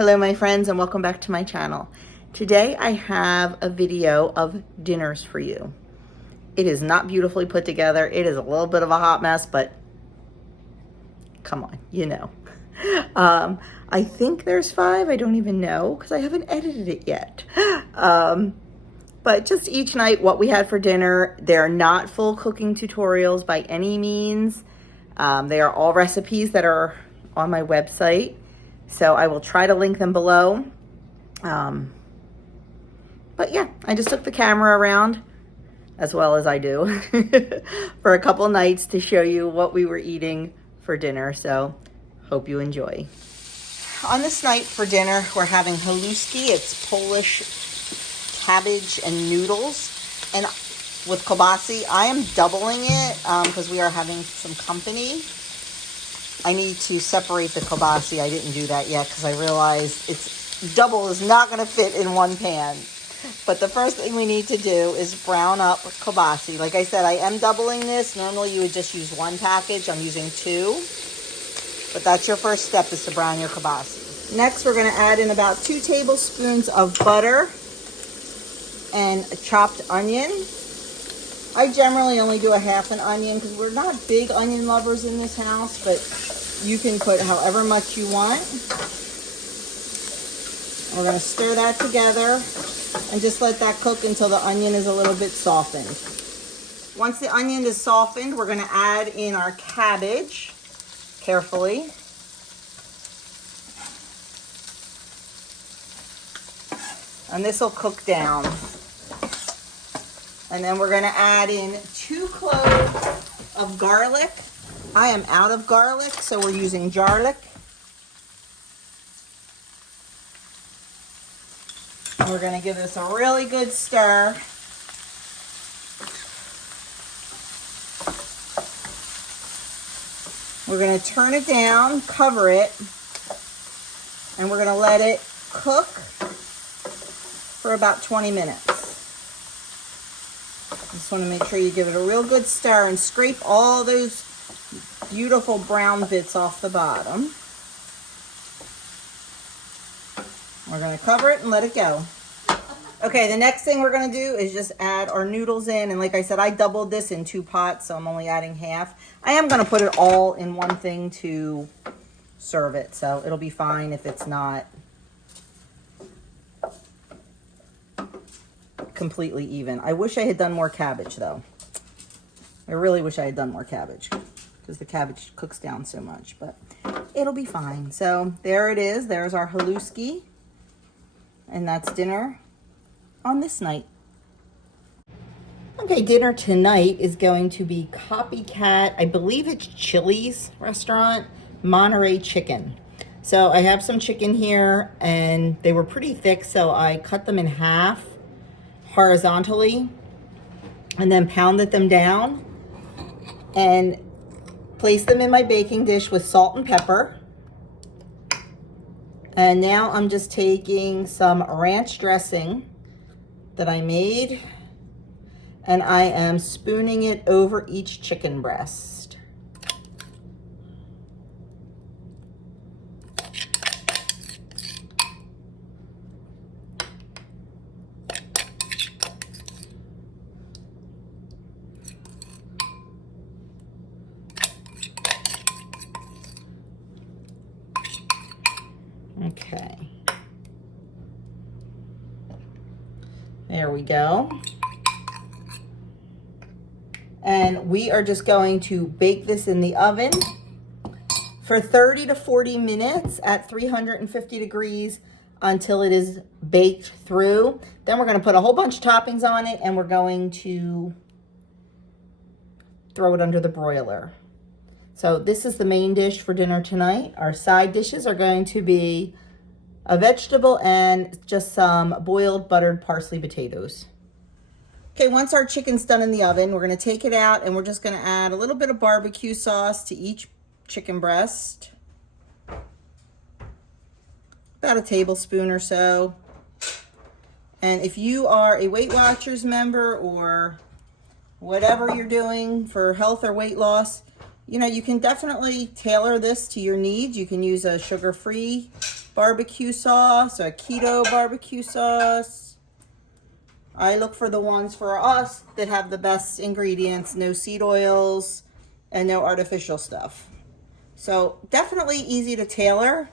Hello my friends and welcome back to my channel. Today I have a video of dinners for you. It is not beautifully put together. It is a little bit of a hot mess, but come on, you know. I think there's 5. I don't even know because I haven't edited it yet. But just each night what we had for dinner. They're not full cooking tutorials by any means. They are all recipes that are on my website. So I will try to link them below. But yeah, I just took the camera around, as well as I do, for a couple nights to show you what we were eating for dinner. So hope you enjoy. On this night for dinner, we're having haluski. It's Polish cabbage and noodles. And with kielbasa, I am doubling it because we are having some company. I need to separate the kielbasa. I didn't do that yet because I realized it's double is not going to fit in one pan. But the first thing we need to do is brown up kielbasa. Like I said, I am doubling this. Normally you would just use 1 package. I'm using 2. But that's your first step, is to brown your kielbasa. Next, we're going to add in about 2 tablespoons of butter and a chopped onion. I generally only do a half an onion because we're not big onion lovers in this house, but you can put however much you want. We're going to stir that together and just let that cook until the onion is a little bit softened. Once the onion is softened, we're going to add in our cabbage carefully. And this will cook down. And then we're going to add in 2 cloves of garlic. I am out of garlic, so we're using jarlic. And we're going to give this a really good stir. We're going to turn it down, cover it, and we're going to let it cook for about 20 minutes. Just want to make sure you give it a real good stir and scrape all those beautiful brown bits off the bottom. We're going to cover it and let it go. Okay, the next thing we're going to do is just add our noodles in. And like I said, I doubled this in 2 pots, so I'm only adding half. I am going to put it all in one thing to serve it, so it'll be fine if it's not completely even. I wish I had done more cabbage though. I really wish I had done more cabbage because the cabbage cooks down so much, but it'll be fine. So there it is. There's our haluski, and that's dinner on this night. Okay, dinner tonight is going to be copycat, I believe it's Chili's restaurant, Monterey chicken. So I have some chicken here and they were pretty thick, so I cut them in half horizontally and then pounded them down and placed them in my baking dish with salt and pepper. And now I'm just taking some ranch dressing that I made and I am spooning it over each chicken breast. Okay, there we go. And we are just going to bake this in the oven for 30 to 40 minutes at 350 degrees until it is baked through. Then we're going to put a whole bunch of toppings on it and we're going to throw it under the broiler. So this is the main dish for dinner tonight. Our side dishes are going to be a vegetable and just some boiled buttered parsley potatoes. Okay, once our chicken's done in the oven, we're going to take it out and we're just going to add a little bit of barbecue sauce to each chicken breast. About a tablespoon or so. And if you are a Weight Watchers member or whatever you're doing for health or weight loss, you know, you can definitely tailor this to your needs. You can use a sugar-free barbecue sauce or keto barbecue sauce. I look for the ones for us that have the best ingredients, no seed oils and no artificial stuff. So definitely easy to tailor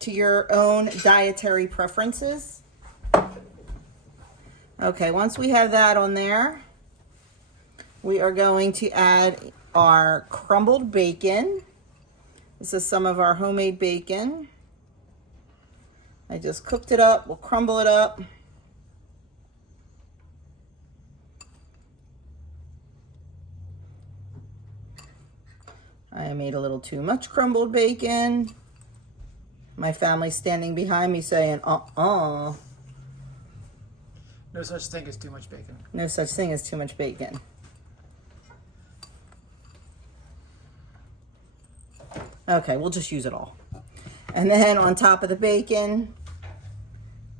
to your own dietary preferences. Okay, once we have that on there, we are going to add our crumbled bacon. This is some of our homemade bacon. I just cooked it up. We'll crumble it up. I made a little too much crumbled bacon. My family's standing behind me saying, No such thing as too much bacon. No such thing as too much bacon. Okay, we'll just use it all. And then on top of the bacon,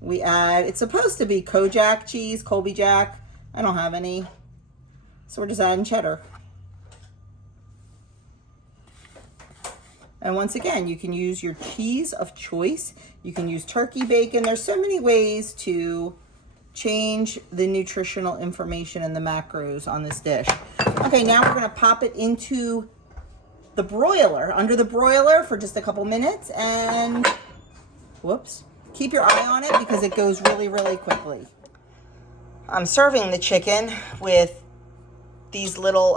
we add, it's supposed to be Kojak cheese, Colby Jack. I don't have any. So we're just adding cheddar. And once again, you can use your cheese of choice. You can use turkey bacon. There's so many ways to change the nutritional information and the macros on this dish. Okay, now we're gonna pop it into the broiler, under the broiler for just a couple minutes, and whoops, keep your eye on it because it goes really, really quickly. I'm serving the chicken with these little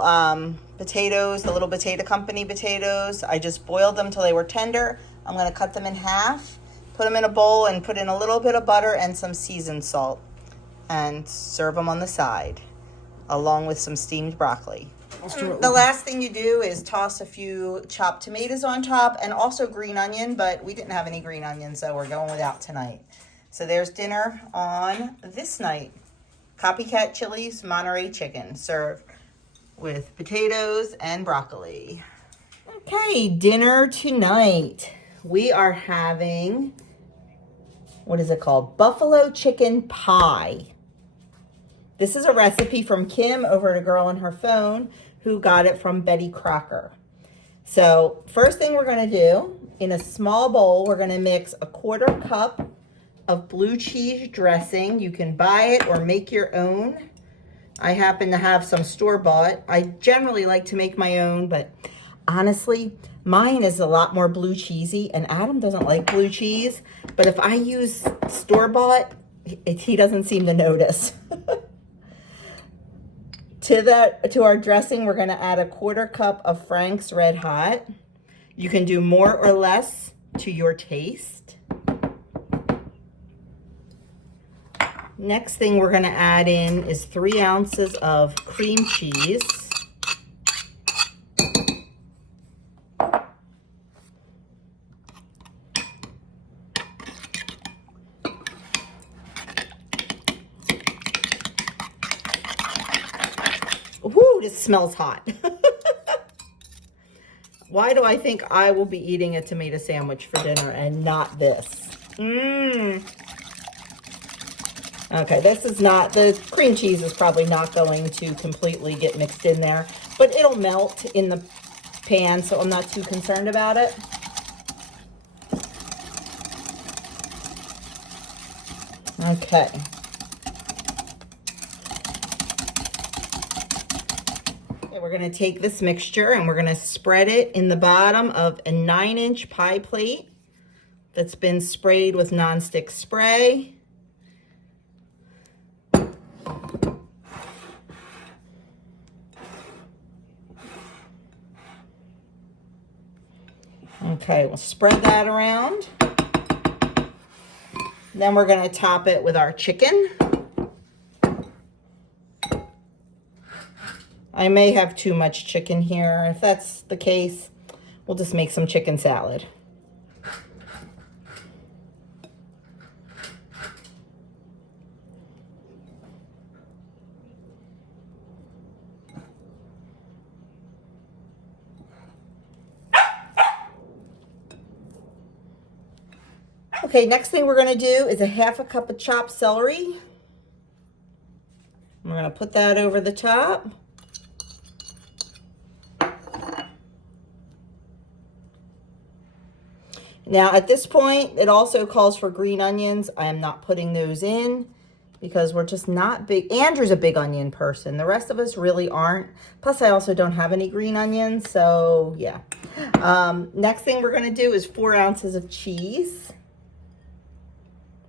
potatoes, the Little Potato Company potatoes. I just boiled them till they were tender. I'm gonna cut them in half, put them in a bowl, and put in a little bit of butter and some seasoned salt, and serve them on the side, along with some steamed broccoli. The last thing you do is toss a few chopped tomatoes on top and also green onion, but we didn't have any green onion, so we're going without tonight. So there's dinner on this night. Copycat Chili's Monterey chicken served with potatoes and broccoli. Okay, dinner tonight. We are having, what is it called? Buffalo chicken pie. This is a recipe from Kim over at A Girl on Her Phone, who got it from Betty Crocker. So first thing we're gonna do, in a small bowl, we're gonna mix a 1/4 cup of blue cheese dressing. You can buy it or make your own. I happen to have some store-bought. I generally like to make my own, but honestly, mine is a lot more blue cheesy, and Adam doesn't like blue cheese, but if I use store-bought, he doesn't seem to notice. To our dressing, we're gonna add a 1/4 cup of Frank's Red Hot. You can do more or less to your taste. Next thing we're gonna add in is 3 ounces of cream cheese. Woo, this smells hot. Why do I think I will be eating a tomato sandwich for dinner and not this? Okay, this is not, the cream cheese is probably not going to completely get mixed in there, but it'll melt in the pan, so I'm not too concerned about it. Okay. We're going to take this mixture and we're going to spread it in the bottom of a 9-inch pie plate that's been sprayed with nonstick spray. Okay, we'll spread that around. Then we're going to top it with our chicken. I may have too much chicken here. If that's the case, we'll just make some chicken salad. Okay, next thing we're going to do is a 1/2 cup of chopped celery. We're going to put that over the top. Now at this point, it also calls for green onions. I am not putting those in because we're just not big. Andrew's a big onion person. The rest of us really aren't. Plus I also don't have any green onions, so yeah. Next thing we're gonna do is 4 ounces of cheese.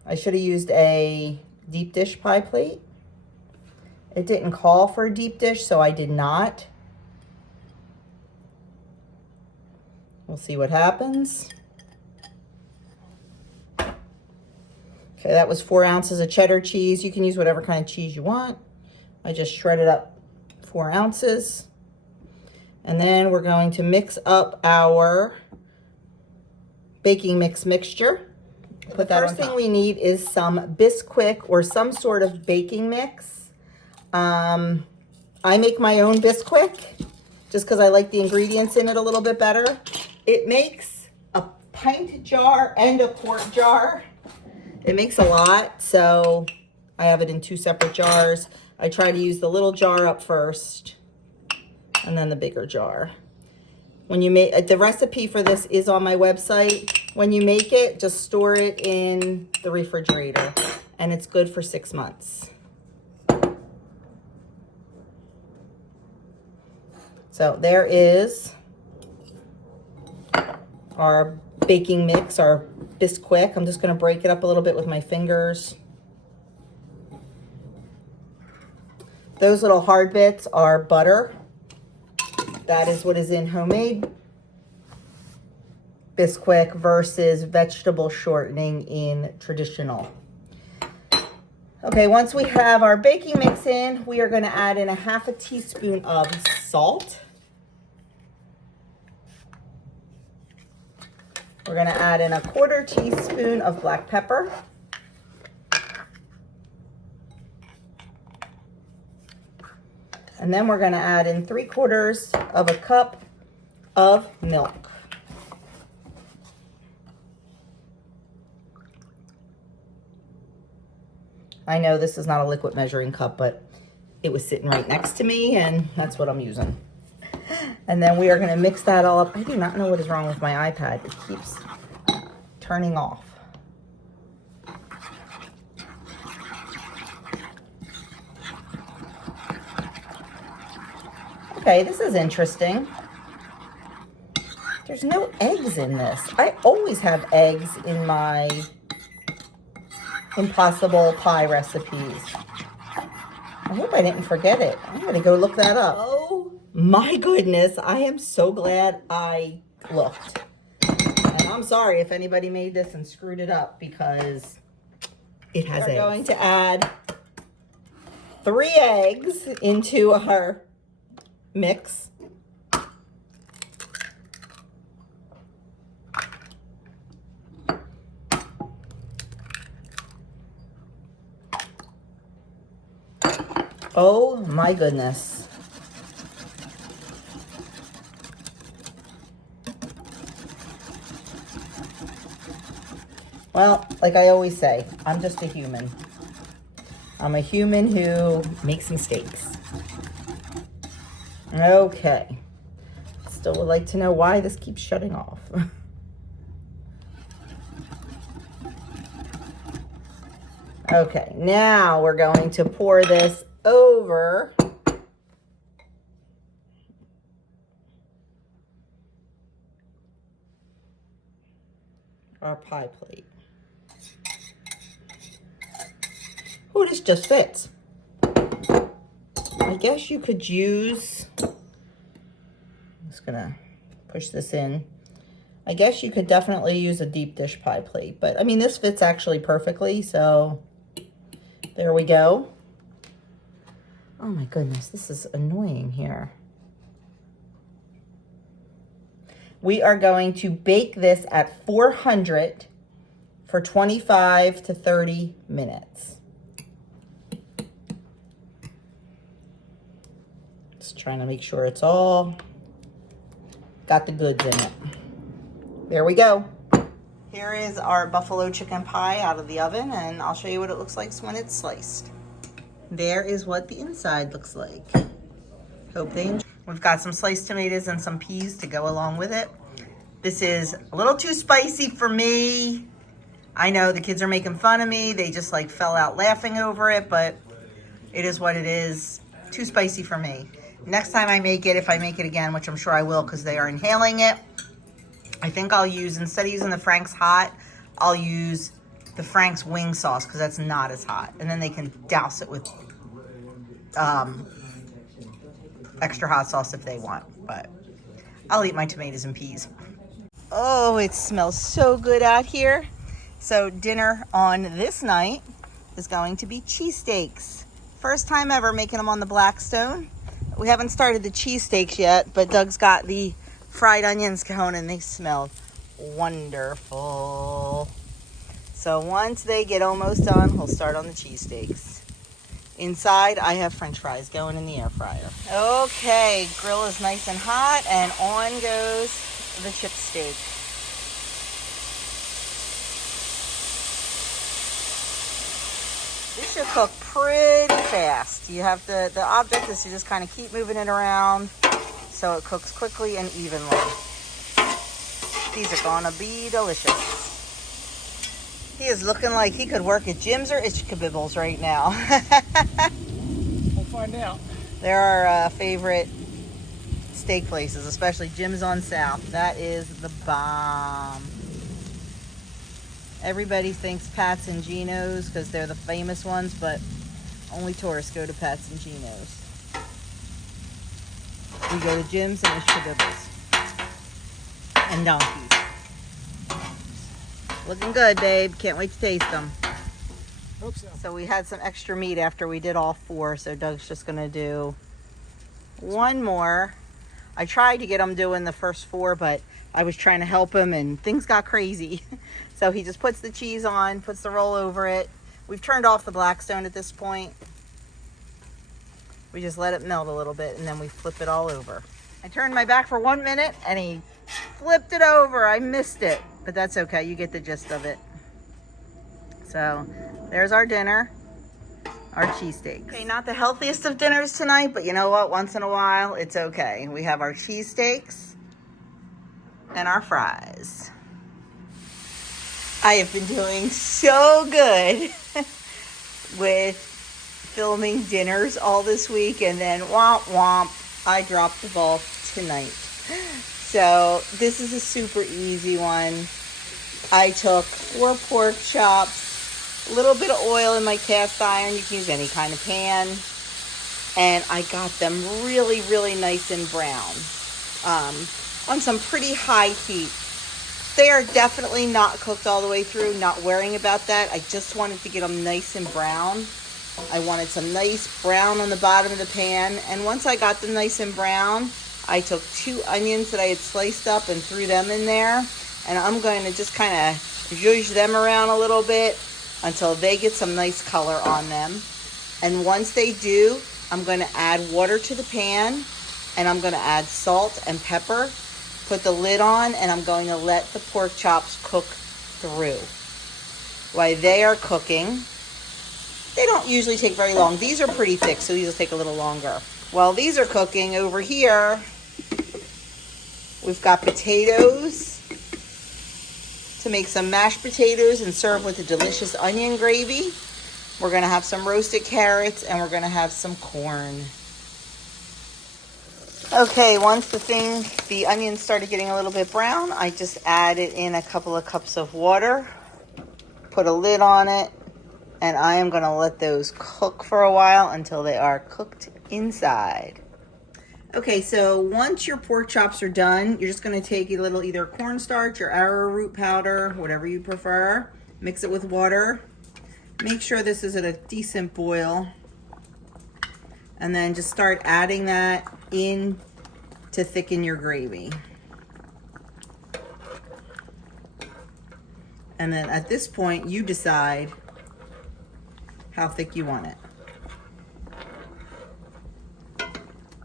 I should have used a deep dish pie plate. It didn't call for a deep dish, so I did not. We'll see what happens. Okay, that was 4 ounces of cheddar cheese. You can use whatever kind of cheese you want. I just shredded up 4 ounces. And then we're going to mix up our baking mix mixture. Put that on top. The first thing we need is some Bisquick or some sort of baking mix. I make my own Bisquick just because I like the ingredients in it a little bit better. It makes a pint jar and a quart jar. It makes a lot, so I have it in 2 separate jars. I try to use the little jar up first and then the bigger jar. When you make the recipe for this is on my website. When you make it, just store it in the refrigerator and it's good for 6 months. So there is our baking mix, our Bisquick. I'm just going to break it up a little bit with my fingers. Those little hard bits are butter. That is what is in homemade Bisquick versus vegetable shortening in traditional. Okay, once we have our baking mix in, we are going to add in 1/2 teaspoon of salt. We're going to add in 1/4 teaspoon of black pepper. And then we're going to add in 3/4 of a cup of milk. I know this is not a liquid measuring cup, but it was sitting right next to me and that's what I'm using. And then we are going to mix that all up. I do not know what is wrong with my iPad. It keeps turning off. Okay, this is interesting. There's no eggs in this. I always have eggs in my impossible pie recipes. I hope I didn't forget it. I'm going to go look that up. Oh my goodness, I am so glad I looked. And I'm sorry if anybody made this and screwed it up because it has eggs. We're going to add 3 eggs into our mix. Oh my goodness. Well, like I always say, I'm just a human. I'm a human who makes mistakes. Okay. Still would like to know why this keeps shutting off. Okay, now we're going to pour this over our pie plate. Oh, this just fits. I guess you could use, I'm just gonna push this in. I guess you could definitely use a deep dish pie plate, but I mean, this fits actually perfectly, so there we go. Oh my goodness, this is annoying here. We are going to bake this at 400 for 25 to 30 minutes. Just trying to make sure it's all got the goods in it. There we go. Here is our buffalo chicken pie out of the oven, and I'll show you what it looks like when it's sliced. There is what the inside looks like. Hope they enjoy. We've got some sliced tomatoes and some peas to go along with it. This is a little too spicy for me. I know the kids are making fun of me. They just like fell out laughing over it, but it is what it is. Too spicy for me. Next time I make it, if I make it again, which I'm sure I will because they are inhaling it, I think I'll use, instead of using the Frank's hot, I'll use the Frank's wing sauce because that's not as hot. And then they can douse it with extra hot sauce if they want. But I'll eat my tomatoes and peas. Oh, it smells so good out here. So dinner on this night is going to be cheesesteaks. First time ever making them on the Blackstone. We haven't started the cheesesteaks yet, but Doug's got the fried onions going and they smell wonderful. So once they get almost done, we'll start on the cheesesteaks. Inside, I have French fries going in the air fryer. Okay, grill is nice and hot, and on goes the chip steak. This should cook pretty fast. You have to, the object is to just kind of keep moving it around so it cooks quickly and evenly. These are gonna be delicious. He is looking like he could work at Jim's or Itch-Kabibbles right now. We'll find out. They're our favorite steak places, especially Jim's on South. That is the bomb. Everybody thinks Pat's and Gino's because they're the famous ones, but only tourists go to Pat's and Gino's. We go to Jim's and Itch-Kabibbles. And Donkeys. Looking good, babe. Can't wait to taste them. Hope so. So we had some extra meat after we did all 4, so Doug's just going to do one more. I tried to get him doing the first 4, but I was trying to help him and things got crazy. So he just puts the cheese on, puts the roll over it. We've turned off the Blackstone at this point. We just let it melt a little bit and then we flip it all over. I turned my back for 1 minute and he flipped it over. I missed it, but that's okay. You get the gist of it. So there's our dinner, our cheesesteaks. Okay, not the healthiest of dinners tonight, but you know what? Once in a while, it's okay. We have our cheesesteaks and our fries. I have been doing so good with filming dinners all this week, and then womp womp, I dropped the ball tonight. So this is a super easy one. I took 4 pork chops, a little bit of oil in my cast iron. You can use any kind of pan. And I got them really, really nice and brown on some pretty high heat. They are definitely not cooked all the way through, not worrying about that. I just wanted to get them nice and brown. I wanted some nice brown on the bottom of the pan. And once I got them nice and brown, I took 2 onions that I had sliced up and threw them in there. And I'm going to just kind of zhuzh them around a little bit until they get some nice color on them. And once they do, I'm going to add water to the pan. And I'm going to add salt and pepper. Put the lid on, and I'm going to let the pork chops cook through. While they are cooking, they don't usually take very long. These are pretty thick, so these will take a little longer. While these are cooking, over here, we've got potatoes to make some mashed potatoes and serve with a delicious onion gravy. We're going to have some roasted carrots, and we're going to have some corn. Okay, once the onions started getting a little bit brown, I just added in a couple of cups of water, put a lid on it, and I am going to let those cook for a while until they are cooked inside. Okay, so once your pork chops are done, you're just going to take a little either cornstarch or arrowroot powder, whatever you prefer, mix it with water. Make sure this is at a decent boil. And then just start adding that in to thicken your gravy. And then at this point, you decide how thick you want it.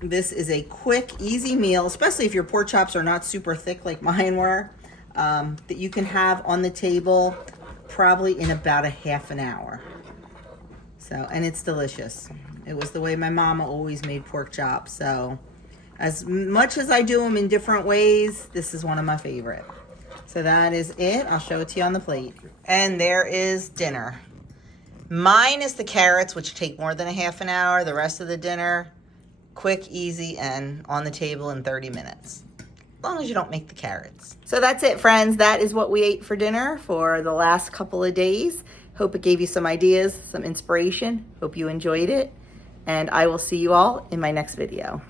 This is a quick, easy meal, especially if your pork chops are not super thick like mine were, that you can have on the table probably in about a half an hour. So, and it's delicious. It was the way my mama always made pork chops. So As much as I do them in different ways, this is one of my favorite. So that is it. I'll show it to you on the plate. And there is dinner. Mine is the carrots, which take more than a half an hour. The rest of the dinner, quick, easy, and on the table in 30 minutes. As long as you don't make the carrots. So that's it, friends. That is what we ate for dinner for the last couple of days. Hope it gave you some ideas, some inspiration. Hope you enjoyed it. And I will see you all in my next video.